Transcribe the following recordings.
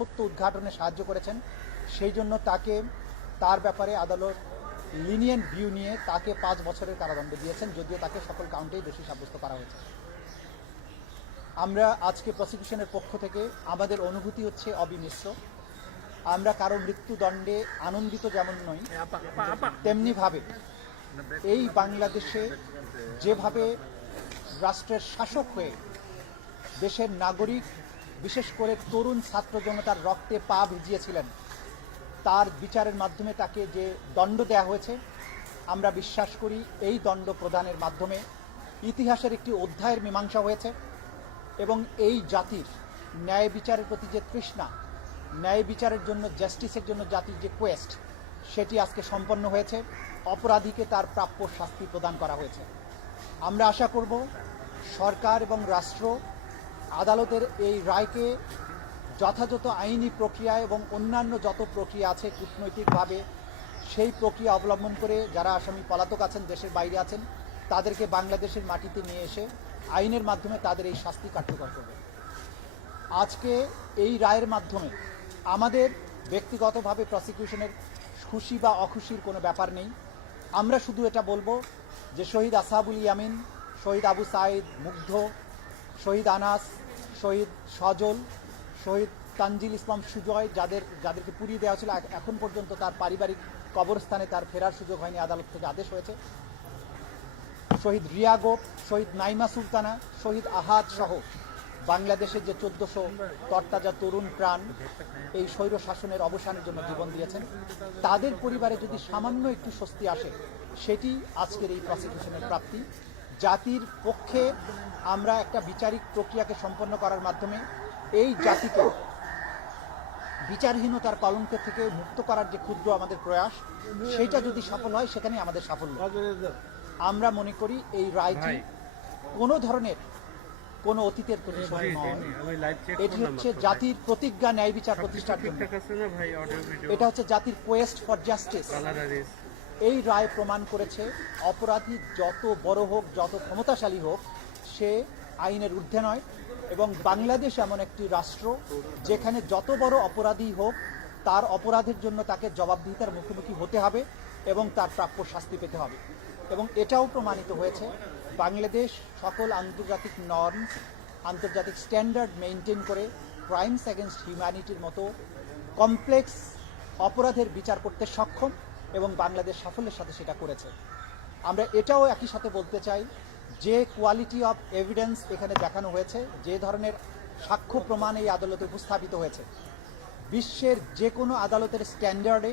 সত্য উদ্ঘাটনে সাহায্য করেছেন। সেই জন্য তাকে, তার ব্যাপারে আদালত লিনিয়েন্ট ভিউ নিয়ে তাকে পাঁচ বছরের কারাদণ্ড দিয়েছেন, যদিও তাকে সকল কাউন্টেই দোষী সাব্যস্ত করা হয়েছে। আমরা আজকে প্রসিকিউশনের পক্ষ থেকে, আমাদের অনুভূতি হচ্ছে অবিমিশ্র আমরা কারও মৃত্যুদণ্ডে আনন্দিত যেমন নই, তেমনিভাবে এই বাংলাদেশে যেভাবে রাষ্ট্রের শাসক হয়ে দেশের নাগরিক বিশেষ করে তরুণ ছাত্র জনতার রক্তে পা ভিজিয়েছিলেন। তার বিচারের মাধ্যমে তাকে যে দণ্ড দেওয়া হয়েছে, আমরা বিশ্বাস করি এই দণ্ড প্রদানের মাধ্যমে ইতিহাসের একটি অধ্যায়ের মীমাংসা হয়েছে এবং এই জাতির ন্যায় বিচারের প্রতি যে তৃষ্ণা, ন্যায় বিচারের জন্য, জাস্টিসের জন্য জাতির যে কোয়েস্ট সেটি আজকে সম্পন্ন হয়েছে। অপরাধীকে তার প্রাপ্য শাস্তি প্রদান করা হয়েছে। আমরা আশা করব সরকার এবং রাষ্ট্র আদালতের এই রায়কে যথাযথ আইনি প্রক্রিয়া এবং অন্যান্য যত প্রক্রিয়া আছে কূটনৈতিকভাবে, সেই প্রক্রিয়া অবলম্বন করে যারা আসামি পলাতক আছেন, দেশের বাইরে আছেন, তাদেরকে বাংলাদেশের মাটিতে নিয়ে এসে আইনের মাধ্যমে তাদের এই শাস্তি কার্যকর করবে। আজকে এই রায়ের মাধ্যমে আমাদের ব্যক্তিগতভাবে প্রসিকিউশনের খুশি বা অখুশির কোনো ব্যাপার নেই। আমরা শুধু এটা বলব যে শহীদ আসাবুল ইয়ামিন, শহীদ আবু সাইদ মুগ্ধ, শহীদ আনাস শহীদ সজল শহীদ তানজিল ইসলাম সুজয়, যাদের, যাদেরকে পুড়িয়ে দেওয়া ছিল এখন পর্যন্ত তার পারিবারিক কবরস্থানে তার ফেরার সুযোগ হয়নি, আদালত থেকে আদেশ হয়েছে। শহীদ রিয়া গোপ, শহীদ নাইমা সুলতানা, শহীদ আহাদ সহ বাংলাদেশের যে চোদ্দশো তরতাজা তরুণ প্রাণ এই স্বৈর শাসনের অবসানের জন্য জীবন দিয়েছেন, তাদের পরিবারে যদি সামান্য একটু স্বস্তি আসে, সেটি আজকের এই প্রসিকিউশনের প্রাপ্তি। জাতির পক্ষে আমরা একটা বিচারিক প্রক্রিয়াকে সম্পন্ন করার মাধ্যমে এই জাতিকে বিচারহীনতার কলঙ্ক থেকে মুক্ত করার যে ক্ষুদ্র আমাদের প্রয়াস সেটা যদি সফল হয় সেখানে আমাদের সাফল্য। আমরা মনে করি এই রায়টি কোনো ধরনের কোনো অতীতের প্রতিশোধ নয়। এটি হচ্ছে জাতির প্রতিজ্ঞা ন্যায় বিচার প্রতিষ্ঠার জন্য। এটা হচ্ছে জাতির কোয়েস্ট ফর জাস্টিস এই রায় প্রমাণ করেছে, অপরাধী যত বড় হোক, যত ক্ষমতাশালী হোক, সে আইনের ঊর্ধ্বে নয় এবং বাংলাদেশ এমন একটি রাষ্ট্র যেখানে যত বড় অপরাধী হোক, তার অপরাধের জন্য তাকে জবাবদিহিতার মুখোমুখি হতে হবে এবং তার প্রাপ্য শাস্তি পেতে হবে। এবং এটাও প্রমাণিত হয়েছে, বাংলাদেশ সকল আন্তর্জাতিক নর্মস আন্তর্জাতিক স্ট্যান্ডার্ড মেনটেন করে ক্রাইমস অ্যাগেনস্ট হিউম্যানিটির মতো কমপ্লেক্স অপরাধের বিচার করতে সক্ষম। এবং বাংলাদেশ সাফল্যের সাথে সেটা করেছে। আমরা এটাও একই সাথে বলতে চাই, যে কোয়ালিটি অফ এভিডেন্স এখানে দেখানো হয়েছে, যে ধরনের সাক্ষ্য প্রমাণ এই আদালতে উপস্থাপিত হয়েছে, বিশ্বের যে কোনো আদালতের স্ট্যান্ডার্ডে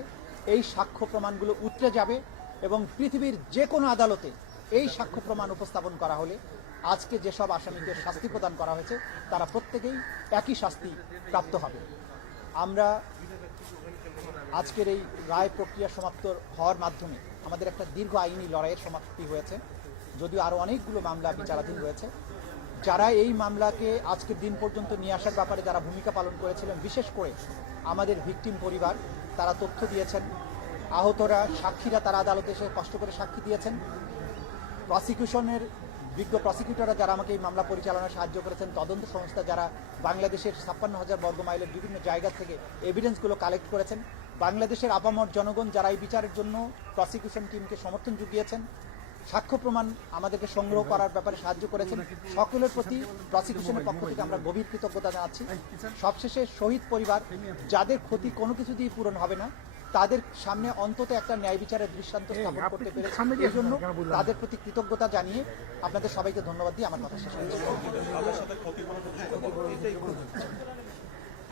এই সাক্ষ্য প্রমাণগুলো উতরে যাবে এবং পৃথিবীর যে কোনো আদালতে এই সাক্ষ্য প্রমাণ উপস্থাপন করা হলে আজকে যেসব আসামিদের শাস্তি প্রদান করা হয়েছে, তারা প্রত্যেকেই একই শাস্তি প্রাপ্ত হবে। আমরা আজকের এই রায় প্রক্রিয়া সমাপ্ত হওয়ার মাধ্যমে আমাদের একটা দীর্ঘ আইনি লড়াইয়ের সমাপ্তি হয়েছে, যদিও আরও অনেকগুলো মামলা বিচারাধীন রয়েছে। যারা এই মামলাকে আজকের দিন পর্যন্ত নিয়ে আসার ব্যাপারে যারা ভূমিকা পালন করেছিলেন, বিশেষ করে আমাদের ভিকটিম পরিবার, তারা তথ্য দিয়েছেন। আহতরা সাক্ষীরা তারা আদালতে এসে কষ্ট করে সাক্ষী দিয়েছেন। প্রসিকিউশনের, বিজ্ঞ প্রসিকিউটররা যারা আমাকে এই মামলা পরিচালনায় সাহায্য করেছেন, তদন্ত সংস্থা যারা বাংলাদেশের ছাপ্পান্ন হাজার বর্গ মাইলের বিভিন্ন জায়গা থেকে এভিডেন্সগুলো কালেক্ট করেছেন বাংলাদেশের আপামর জনগণ যারা এই বিচারের জন্য প্রসিকিউশন টিমকে সমর্থন জুগিয়েছেন সাক্ষ্য প্রমাণ আমাদেরকে সংগ্রহ করার ব্যাপারে সাহায্য করেছেন সকলের প্রতি প্রসিকিউশনের পক্ষ থেকে আমরা গভীর কৃতজ্ঞতা জানাচ্ছি। সবশেষে শহীদ পরিবার যাদের ক্ষতি কোনো কিছু দিয়ে পূরণ হবে না তাদের সামনে অন্তত একটা ন্যায় বিচারের দৃষ্টান্ত স্থাপন করতে পেরেছে এই জন্য তাদের প্রতি কৃতজ্ঞতা জানিয়ে আপনাদের সবাইকে ধন্যবাদ দিয়ে আমার কথা শেষ হয়েছে।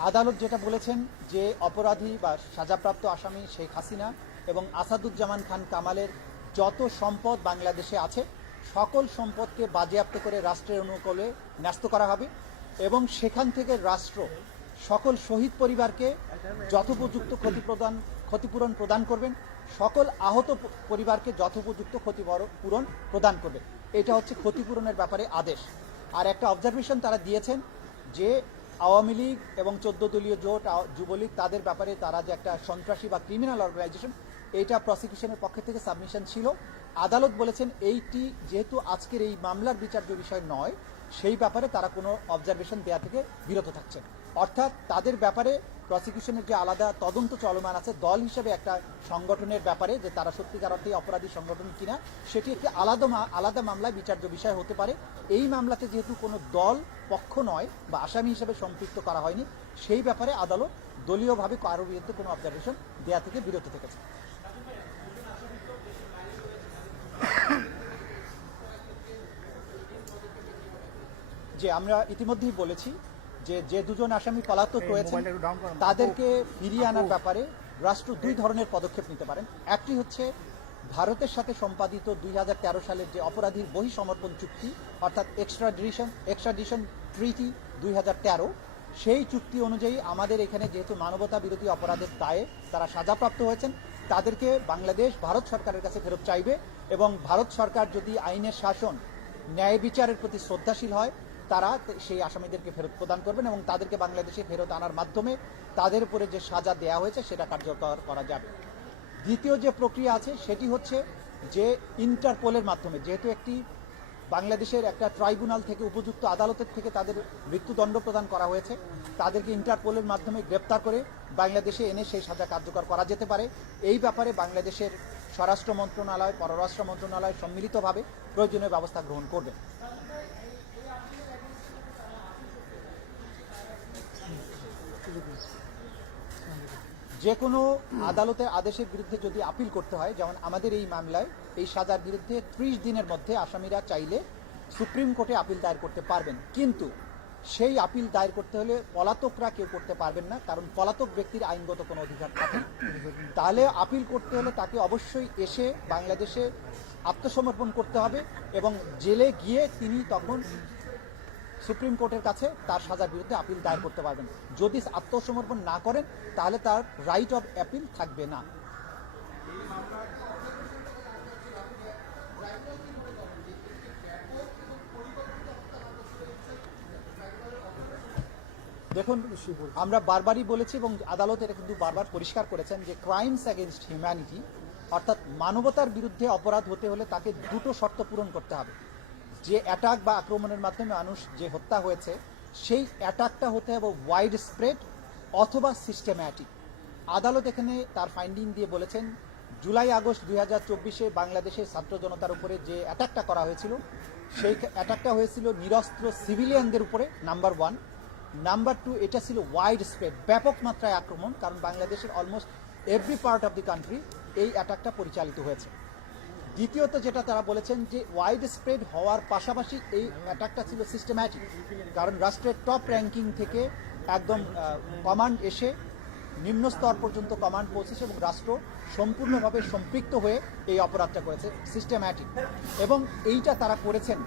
আদালত যেটা বলেছেন যে অপরাধী বা সাজাপ্রাপ্ত আসামি শেখ হাসিনা এবং আসাদুজ্জামান খান কামালের যত সম্পদ বাংলাদেশে আছে, সকল সম্পদকে বাজেয়াপ্ত করে রাষ্ট্রের অনুকূলে ন্যস্ত করা হবে এবং সেখান থেকে রাষ্ট্র সকল শহীদ পরিবারকে যথোপযুক্ত ক্ষতিপ্রদান, ক্ষতিপূরণ প্রদান করবেন, সকল আহত পরিবারকে যথোপযুক্ত ক্ষতিপূরণ প্রদান করবে এটা হচ্ছে ক্ষতিপূরণের ব্যাপারে আদেশ। আর একটা অবজারভেশন তারা দিয়েছেন যে আওয়ামী লীগ এবং চোদ্দ দলীয় জোট যুবলীগ, তাদের ব্যাপারে তারা যে একটা সন্ত্রাসী বা ক্রিমিনাল অর্গানাইজেশন এইটা প্রসিকিউশনের পক্ষ থেকে সাবমিশন ছিল। আদালত বলেছেন এইটি যেহেতু আজকের এই মামলার বিচার্য বিষয় নয়, সেই ব্যাপারে তারা কোনো অবজারভেশন দেওয়া থেকে বিরত থাকছেন। অর্থাৎ তাদের ব্যাপারে প্রসিকিউশনের যে আলাদা তদন্ত চলমান আছে, দল হিসেবে একটা সংগঠনের ব্যাপারে যে তারা সত্যিকার অর্থে অপরাধী সংগঠন কিনা, সেটি একটি আলাদা আলাদা মামলায় বিচার্য বিষয় হতে পারে। এই মামলাতে যেহেতু কোনো দল পক্ষ নয় বা আসামি হিসেবে সম্পৃক্ত করা হয়নি, সেই ব্যাপারে আদালত দলীয়ভাবে কারোর বিরুদ্ধে কোনো অবজারভেশন দেয়া থেকে বিরত থেকেছে। যে আমরা ইতিমধ্যেই বলেছি যে যে দুজন আসামি পলাতক রয়েছেন তাদেরকে ফিরিয়ে আনার ব্যাপারে রাষ্ট্র দুই ধরনের পদক্ষেপ নিতে পারেন। একটি হচ্ছে ভারতের সাথে সম্পাদিত দুই হাজার তেরো সালের যে অপরাধীর বহি সমর্পণ চুক্তি অর্থাৎ এক্সট্রাডিশন এক্সট্রাডিশন ট্রিটি দুই হাজার তেরো সেই চুক্তি অনুযায়ী আমাদের এখানে যেহেতু মানবতা বিরোধী অপরাধের দায়ে তারা সাজাপ্রাপ্ত হয়েছেন তাদেরকে বাংলাদেশ ভারত সরকারের কাছে ফেরত চাইবে এবং ভারত সরকার যদি আইনের শাসন ন্যায় বিচারের প্রতি শ্রদ্ধাশীল হয় তারা সেই আসামিদেরকে ফেরত প্রদান করবেন এবং তাদেরকে বাংলাদেশে ফেরত আনার মাধ্যমে তাদের উপরে যে সাজা দেওয়া হয়েছে, সেটা কার্যকর করা যাবে। দ্বিতীয় যে প্রক্রিয়া আছে, সেটি হচ্ছে যে ইন্টারপোলের মাধ্যমে, যেহেতু একটি বাংলাদেশের একটা ট্রাইব্যুনাল থেকে উপযুক্ত আদালতের থেকে তাদের মৃত্যুদণ্ড প্রদান করা হয়েছে, তাদেরকে ইন্টারপোলের মাধ্যমে গ্রেপ্তার করে বাংলাদেশে এনে সেই সাজা কার্যকর করা যেতে পারে। এই ব্যাপারে বাংলাদেশের স্বরাষ্ট্র মন্ত্রণালয়, পররাষ্ট্র মন্ত্রণালয় সম্মিলিতভাবে প্রয়োজনীয় ব্যবস্থা গ্রহণ করবে। যে কোনো আদালতের আদেশের বিরুদ্ধে যদি আপিল করতে হয়, যেমন আমাদের এই মামলায়, এই সাজার বিরুদ্ধে ত্রিশ দিনের মধ্যে আসামিরা চাইলে সুপ্রিম কোর্টে আপিল দায়ের করতে পারবেন। কিন্তু সেই আপিল দায়ের করতে হলে পলাতকরা কেউ করতে পারবেন না, কারণ পলাতক ব্যক্তির আইনগত কোনো অধিকার থাকে তাহলে আপিল করতে হলে তাকে অবশ্যই এসে বাংলাদেশে আত্মসমর্পণ করতে হবে এবং জেলে গিয়ে তিনি তখন সুপ্রিম কোর্টের কাছে তার সাজার বিরুদ্ধে আপিল দায়ের করতে পারবেন। যদি আত্মসমর্পণ না করেন, তাহলে তার রাইট অফ অ্যাপিল থাকবে না। দেখুন, আমরা বারবারই বলেছি এবং আদালত এটা কিন্তু বারবার পরিষ্কার করেছেন যে ক্রাইমস অ্যাগেনস্ট হিউম্যানিটি অর্থাৎ মানবতার বিরুদ্ধে অপরাধ হতে হলে তাকে দুটো শর্ত পূরণ করতে হবে। যে অ্যাটাক বা আক্রমণের মাধ্যমে মানুষ যে হত্যা হয়েছে, সেই অ্যাটাকটা হতে হবে ওয়াইড স্প্রেড অথবা সিস্টেম্যাটিক আদালত এখানে তার ফাইন্ডিং দিয়ে বলেছেন, জুলাই আগস্ট দুই হাজার চব্বিশে বাংলাদেশের ছাত্র জনতার উপরে যে অ্যাটাকটা করা হয়েছিল, সেই অ্যাটাকটা হয়েছিল নিরস্ত্র সিভিলিয়ানদের উপরে নাম্বার ওয়ান নাম্বার টু এটা ছিল ওয়াইড স্প্রেড ব্যাপক মাত্রায় আক্রমণ, কারণ বাংলাদেশের almost every part of the country এই অ্যাটাকটা পরিচালিত হয়েছে। দ্বিতীয়ত যেটা তারা বলেছেন যে ওয়াইড স্প্রেড হওয়ার পাশাপাশি এই অ্যাটাকটা ছিল সিস্টেম্যাটিক কারণ রাষ্ট্রের টপ র্যাঙ্কিং থেকে একদম কমান্ড এসে নিম্ন স্তর পর্যন্ত কমান্ড পৌঁছেছে এবং রাষ্ট্র সম্পূর্ণভাবে সম্পৃক্ত হয়ে এই অপরাধটা করেছে সিস্টেম্যাটিক এবং এইটা তারা করেছেন,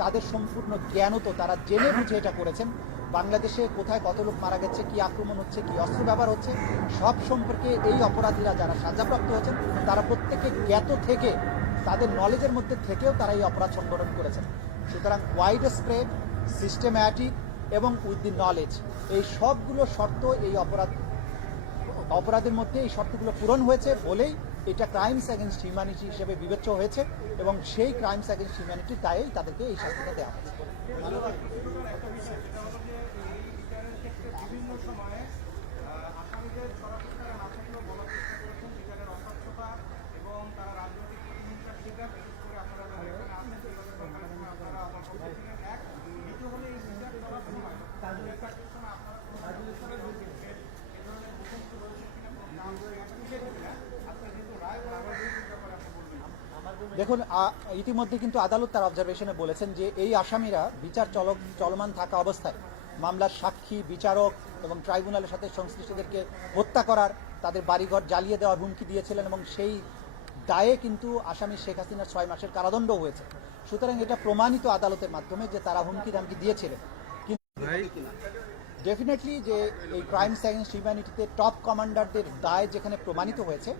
তাদের সম্পূর্ণ জ্ঞানত তারা জেনে বুঝে এটা করেছেন, বাংলাদেশে কোথায় কত লোক মারা গেছে, কি আক্রমণ হচ্ছে, কি অস্ত্র ব্যবহার হচ্ছে, সব সম্পর্কে এই অপরাধীরা যারা সাজাপ্রাপ্ত হয়েছেন, তারা প্রত্যেকে জ্ঞাত থেকে তাদের নলেজের মধ্যে থেকেও তারা এই অপরাধ সংগঠন করেছেন। সুতরাং ওয়াইড স্প্রেড সিস্টেম্যাটিক এবং উইথ দি নলেজ এই সবগুলো শর্ত এই অপরাধ, অপরাধের মধ্যে এই শর্তগুলো পূরণ হয়েছে বলেই এটা ক্রাইমস অ্যাগেনস্ট হিউম্যানিটি হিসেবে বিবেচ্য হয়েছে এবং সেই ক্রাইমস অ্যাগেনস্ট হিউম্যানিটির দায়েই তাদেরকে এই শাস্তিটা দেওয়া হয়েছে। সময়ে সরাসরি তারা না থাকলেও বলার চেষ্টা করেছেন বিচারের অস্বচ্ছতা এবং তারা রাজনৈতিক প্রতিহিংসার শিকার বিশেষ করে আপনারা যারা এখানে আছেন এইভাবে সরকারের সঙ্গে আপনারা অবগত ছিলেন এক দ্বিতীয় হলে এই বিচার চলার সময় দুই চারটির সময় আপনারা কোনো রাজনীতির বিরুদ্ধে এ ধরনের বিষয়গুলো রয়েছে কিনা কোনো নাম উঠেছে কিনা আজকে যেহেতু রায় বারবার বিরোধীর ব্যাপারে আপনি বলবেন দেখুন ইতিমধ্যে কিন্তু আদালত তার অবজারভেশনে বলেছেন যে এই আসামিরা বিচার চলক, চলমান থাকা অবস্থায় মামলার সাক্ষী, বিচারক এবং ট্রাইব্যুনালের সাথে সংশ্লিষ্টদেরকে হত্যা করার, তাদের বাড়িঘর জ্বালিয়ে দেওয়ার হুমকি দিয়েছিলেন এবং সেই দায়ে কিন্তু আসামি শেখ হাসিনার ছয় মাসের কারাদণ্ড হয়েছে। সুতরাং এটা প্রমাণিত আদালতের মাধ্যমে যে তারা হুমকি ধামকি দিয়েছিলেন ডেফিনেটলি যে এই ক্রাইম অ্যাগেন্স্ট হিউম্যানিটিতে টপ কমান্ডারদের দায় যেখানে প্রমাণিত হয়েছে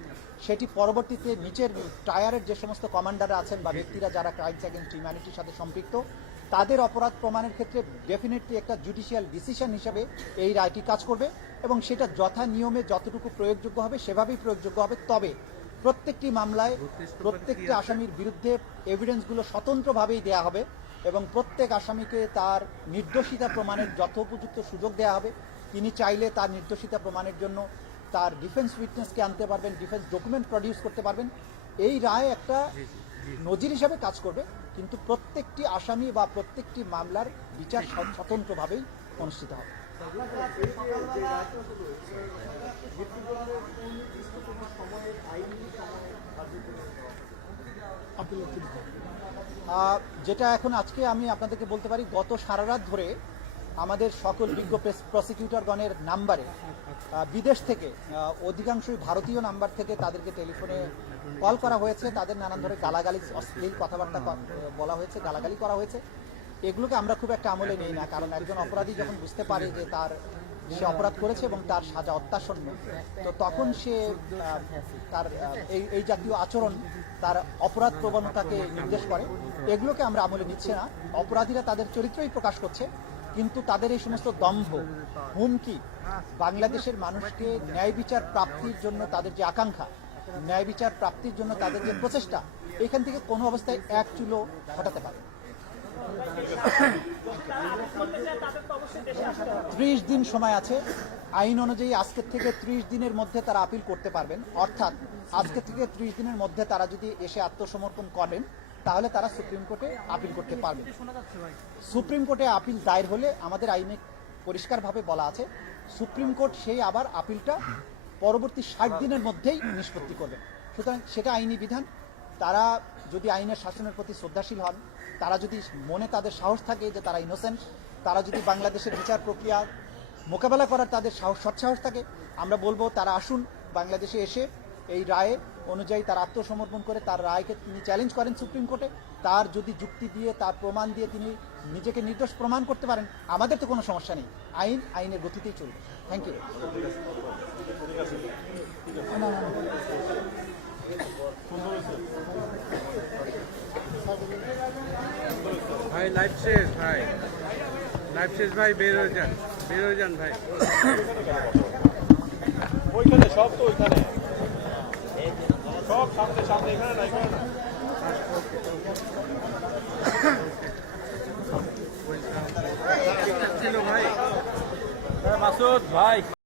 সেটি পরবর্তীতে নিচের টায়ারের যে সমস্ত কমান্ডাররা আছেন বা ব্যক্তিরা যারা ক্রাইমস অ্যাগেন্স্ট হিউম্যানিটির সাথে সম্পৃক্ত তাদের অপরাধ প্রমাণের ক্ষেত্রে ডেফিনেটলি একটা জুডিশিয়াল ডিসিশন হিসেবে এই রায়টি কাজ করবে এবং সেটা যথা নিয়মে যতটুকু প্রয়োগযোগ্য হবে সেভাবেই প্রয়োগযোগ্য হবে। তবে প্রত্যেকটি মামলায় প্রত্যেকটি আসামির বিরুদ্ধে এভিডেন্সগুলো স্বতন্ত্রভাবেই দেয়া হবে। এবং প্রত্যেক আসামিকে তার নির্দোষিতা প্রমাণের যথোপযুক্ত সুযোগ দেওয়া হবে। তিনি চাইলে তার নির্দোষিতা প্রমাণের জন্য তার ডিফেন্স উইটনেসকে আনতে পারবেন ডিফেন্স ডকুমেন্ট প্রডিউস করতে পারবেন। এই রায় একটা নজির হিসাবে কাজ করবে কিন্তু প্রত্যেকটি আসামি বা প্রত্যেকটি মামলার বিচার স্বতন্ত্রভাবেই অনুষ্ঠিত হবে। যেটা এখন আজকে আমি আপনাদেরকে বলতে পারি, গত সারা রাত ধরে আমাদের সকল বিজ্ঞ প্রসিকিউটরগণের নাম্বারে বিদেশ থেকে অধিকাংশই ভারতীয় নাম্বার থেকে তাদেরকে টেলিফোনে কল করা হয়েছে। তাদের নানান ধরনের গালাগালি অশ্লীল কথাবার্তা বলা হয়েছে, গালাগালি করা হয়েছে। এগুলোকে আমরা খুব একটা আমলে নেই না, কারণ একজন অপরাধী যখন বুঝতে পারে যে তার সে অপরাধ করেছে এবং তার সাজা অত্যাসন্ন। তো তখন সে তার এই এই জাতীয় আচরণ, তার অপরাধ প্রবণতাকে নির্দেশ করে। এগুলোকে আমরা আমলে নিচ্ছে না। অপরাধীরা তাদের চরিত্রই প্রকাশ করছে, কিন্তু তাদের এই সমস্ত দম্ভ হুমকি, বাংলাদেশের মানুষকে ন্যায় বিচার প্রাপ্তির জন্য তাদের যে আকাঙ্ক্ষা, ন্যায় বিচার প্রাপ্তির জন্য তাদের যে প্রচেষ্টা, এখান থেকে কোনো অবস্থায় এক চুলো ঘটাতে পারে। ত্রিশ দিন সময় আছে। আইন অনুযায়ী আজকের থেকে ত্রিশ দিনের মধ্যে তারা আপিল করতে পারবেন। অর্থাৎ আজকে থেকে ত্রিশ দিনের মধ্যে তারা যদি এসে আত্মসমর্পণ করেন, তাহলে তারা সুপ্রিম কোর্টে আপিল করতে পারবেন সুপ্রিম কোর্টে আপিল দায়ের হলে আমাদের আইনে পরিষ্কারভাবে বলা আছে, সুপ্রিম কোর্ট সেই আবার আপিলটা পরবর্তী ষাট দিনের মধ্যেই নিষ্পত্তি করবে। সুতরাং সেটা আইনি বিধান। তারা যদি আইনের শাসনের প্রতি শ্রদ্ধাশীল হন তারা যদি মনে তাদের সাহস থাকে যে তারা ইনোসেন্ট তারা যদি বাংলাদেশের বিচার প্রক্রিয়া মোকাবেলা করার তাদের সাহস সৎসাহস থাকে আমরা বলব তারা আসুন বাংলাদেশে এসে এই রায়ে অনুযায়ী তার আত্মসমর্পণ করে তার রায়কে তিনি চ্যালেঞ্জ করেন সুপ্রিম কোর্টে। তার যদি যুক্তি দিয়ে তার প্রমাণ দিয়ে তিনি নিজেকে নির্দোষ প্রমাণ করতে পারেন আমাদের তো কোনো সমস্যা নেই। আইন আইনের গতিতেই চলবে। থ্যাংক ইউ ভাই লাইফ শেষ ভাই। লাইফ শেষ ভাই বের হয়ে যান বের হয়ে যান ভাই। ওইখানে সব তো ওইখানে। সব সামনে সামনে এখানে না এখানে না। ভাই মাসুদ ভাই।